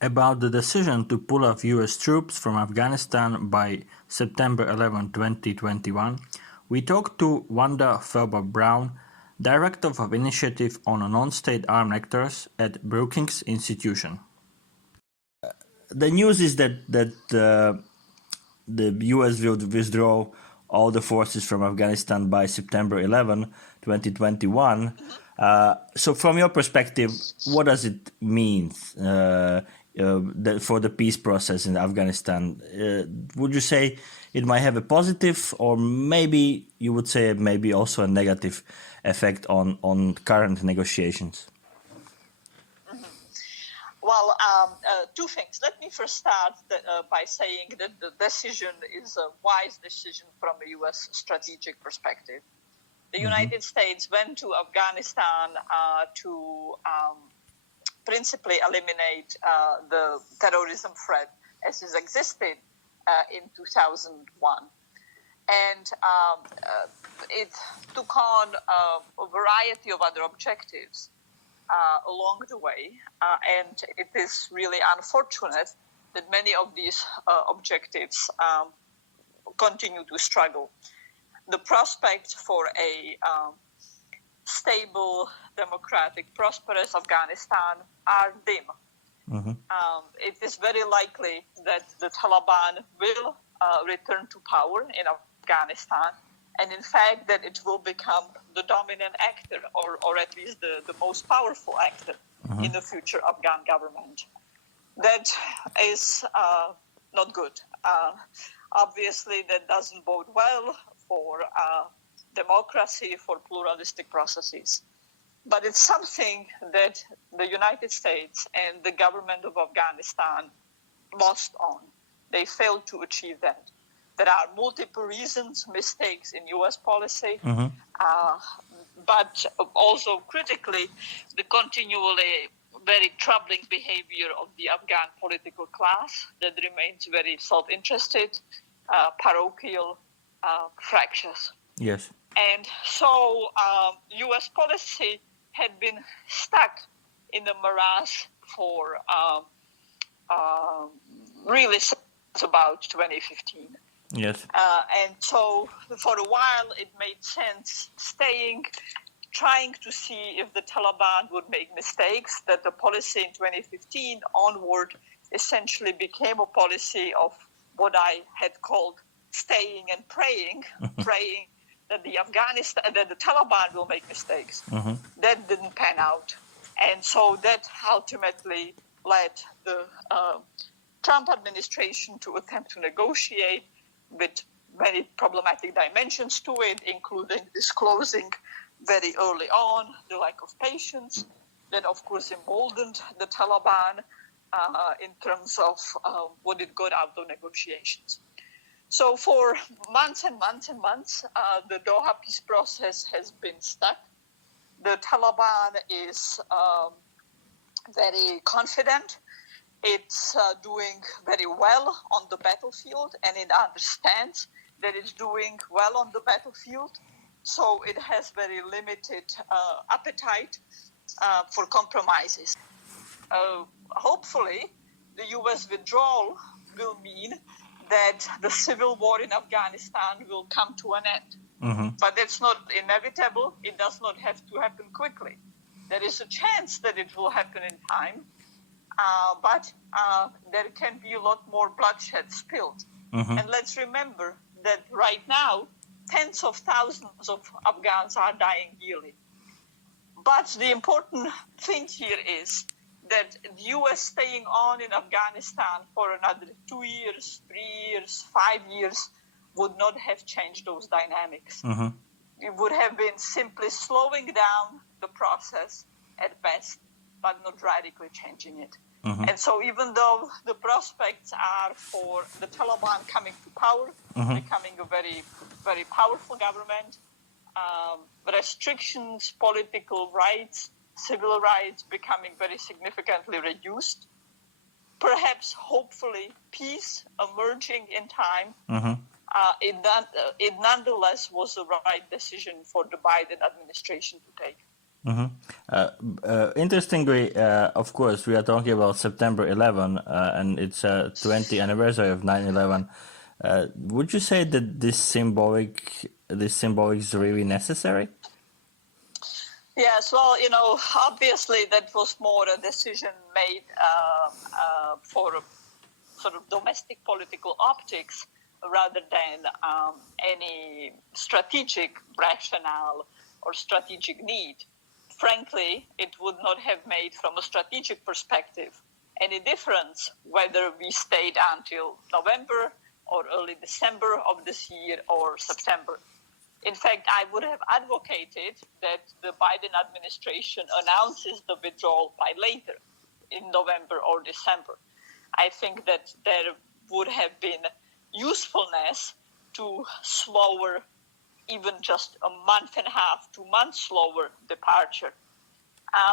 about the decision to pull off U.S. troops from Afghanistan by September 11, 2021, we talked to Vanda Felbab-Brown, Director of Initiative on Nonstate Armed Actors at Brookings Institution. The news is that the U.S. will withdraw all the forces from Afghanistan by September 11, 2021. So from your perspective, what does it mean for the peace process in Afghanistan? Would you say it might have a positive, or maybe you would say maybe also a negative effect on current negotiations? Well, two things. Let me first start by saying that the decision is a wise decision from a U.S. strategic perspective. The United States went to Afghanistan to principally eliminate the terrorism threat as it existed in 2001. And it took on a variety of other objectives along the way, and it is really unfortunate that many of these objectives continue to struggle. The prospects for a stable, democratic, prosperous Afghanistan are dim. It is very likely that the Taliban will return to power in Afghanistan, and in fact that it will become the dominant actor, or at least the most powerful actor in the future Afghan government. That is not good. Obviously, that doesn't bode well for democracy, for pluralistic processes. But it's something that the United States and the government of Afghanistan lost on. They failed to achieve that. There are multiple reasons, mistakes in U.S. policy, but also critically, the continually very troubling behavior of the Afghan political class that remains very self-interested, parochial, fractious. Yes. And so U.S. policy had been stuck in the morass for really since about 2015. Yes. And so for a while it made sense staying, trying to see if the Taliban would make mistakes, that the policy in 2015 onward essentially became a policy of what I had called staying and praying, praying that the Taliban will make mistakes. That didn't pan out. And so that ultimately led the Trump administration to attempt to negotiate with many problematic dimensions to it, including disclosing very early on the lack of patience that, of course, emboldened the Taliban in terms of what it got out of negotiations. So for months and months and months, the Doha peace process has been stuck. The Taliban is very confident. It's doing very well on the battlefield, and it understands that it's doing well on the battlefield. So it has very limited appetite for compromises. Hopefully, the U.S. withdrawal will mean that the civil war in Afghanistan will come to an end. But that's not inevitable. It does not have to happen quickly. There is a chance that it will happen in time, but there can be a lot more bloodshed spilled. And let's remember that right now, tens of thousands of Afghans are dying yearly. But the important thing here is that the U.S. staying on in Afghanistan for another 2 years, 3 years, 5 years would not have changed those dynamics. It would have been simply slowing down the process at best, but not radically changing it. And so even though the prospects are for the Taliban coming to power, becoming a very, very powerful government, restrictions, political rights, civil rights becoming very significantly reduced, perhaps, hopefully, peace emerging in time, it nonetheless was the right decision for the Biden administration to take. Interestingly, of course, we are talking about September 11, and it's a 20th anniversary of 9/11. Would you say that this symbolic is really necessary? Yes, well, obviously that was more a decision made for sort of domestic political optics rather than any strategic rationale or strategic need. Frankly, it would not have made, from a strategic perspective, any difference whether we stayed until November or early December of this year or September. In fact, I would have advocated that the Biden administration announces the withdrawal by later, in November or December. I think that there would have been usefulness to slower, even just a month and a half, 2 months slower departure.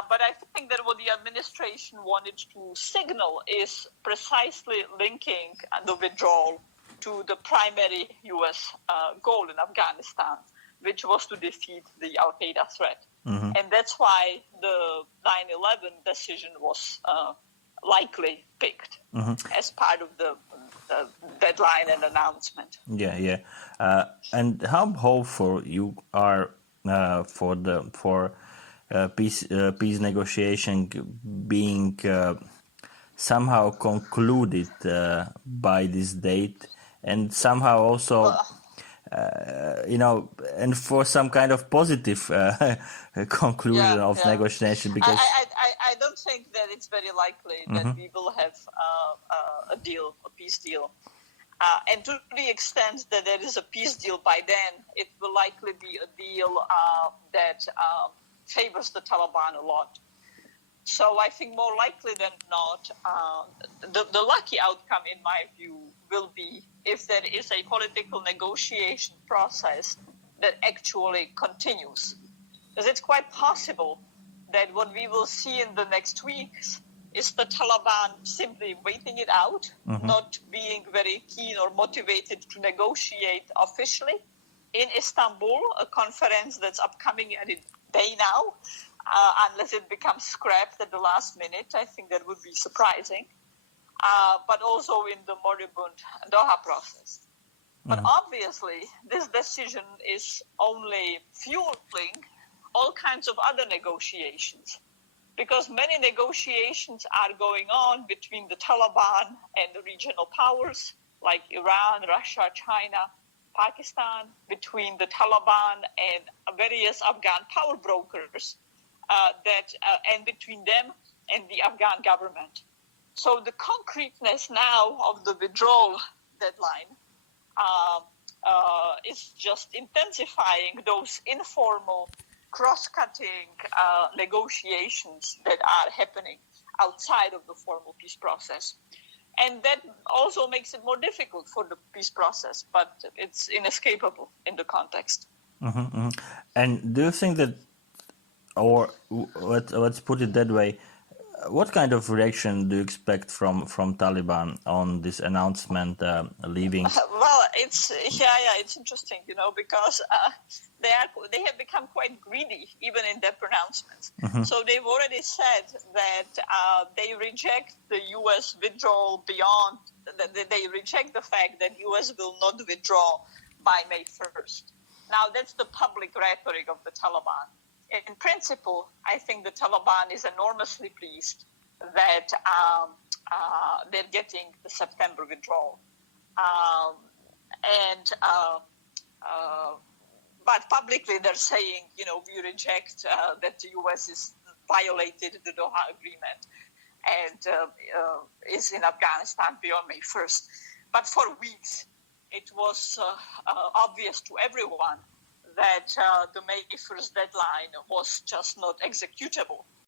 But I think that what the administration wanted to signal is precisely linking the withdrawal to the primary U.S. Goal in Afghanistan, which was to defeat the Al-Qaeda threat. And that's why the 9/11 decision was likely picked as part of the deadline and announcement. Yeah. And how hopeful you are for peace negotiation being somehow concluded by this date, and somehow also, and for some kind of positive conclusion of negotiation? Because I don't think that it's very likely that we will have a peace deal. And to the extent that there is a peace deal by then, it will likely be a deal that favors the Taliban a lot. So I think more likely than not, the lucky outcome, in my view, will be if there is a political negotiation process that actually continues. Because it's quite possible that what we will see in the next weeks is the Taliban simply waiting it out, not being very keen or motivated to negotiate officially. In Istanbul, a conference that's upcoming any day now, unless it becomes scrapped at the last minute. I think that would be surprising. But also in the moribund Doha process. But obviously, this decision is only fueling all kinds of other negotiations, because many negotiations are going on between the Taliban and the regional powers like Iran, Russia, China, Pakistan, between the Taliban and various Afghan power brokers, and between them and the Afghan government. So the concreteness now of the withdrawal deadline is just intensifying those informal, cross-cutting negotiations that are happening outside of the formal peace process. And that also makes it more difficult for the peace process, but it's inescapable in the context. And do you think that, or let's put it that way, what kind of reaction do you expect from Taliban on this announcement leaving? Well, it's interesting, because they have become quite greedy even in their pronouncements. So they've already said that they reject the U.S. withdrawal beyond. They reject the fact that U.S. will not withdraw by May 1st. Now that's the public rhetoric of the Taliban. In principle, I think the Taliban is enormously pleased that they're getting the September withdrawal. But publicly they're saying, we reject that the U.S. has violated the Doha Agreement and is in Afghanistan beyond May 1st. But for weeks, it was obvious to everyone that the May 1st deadline was just not executable.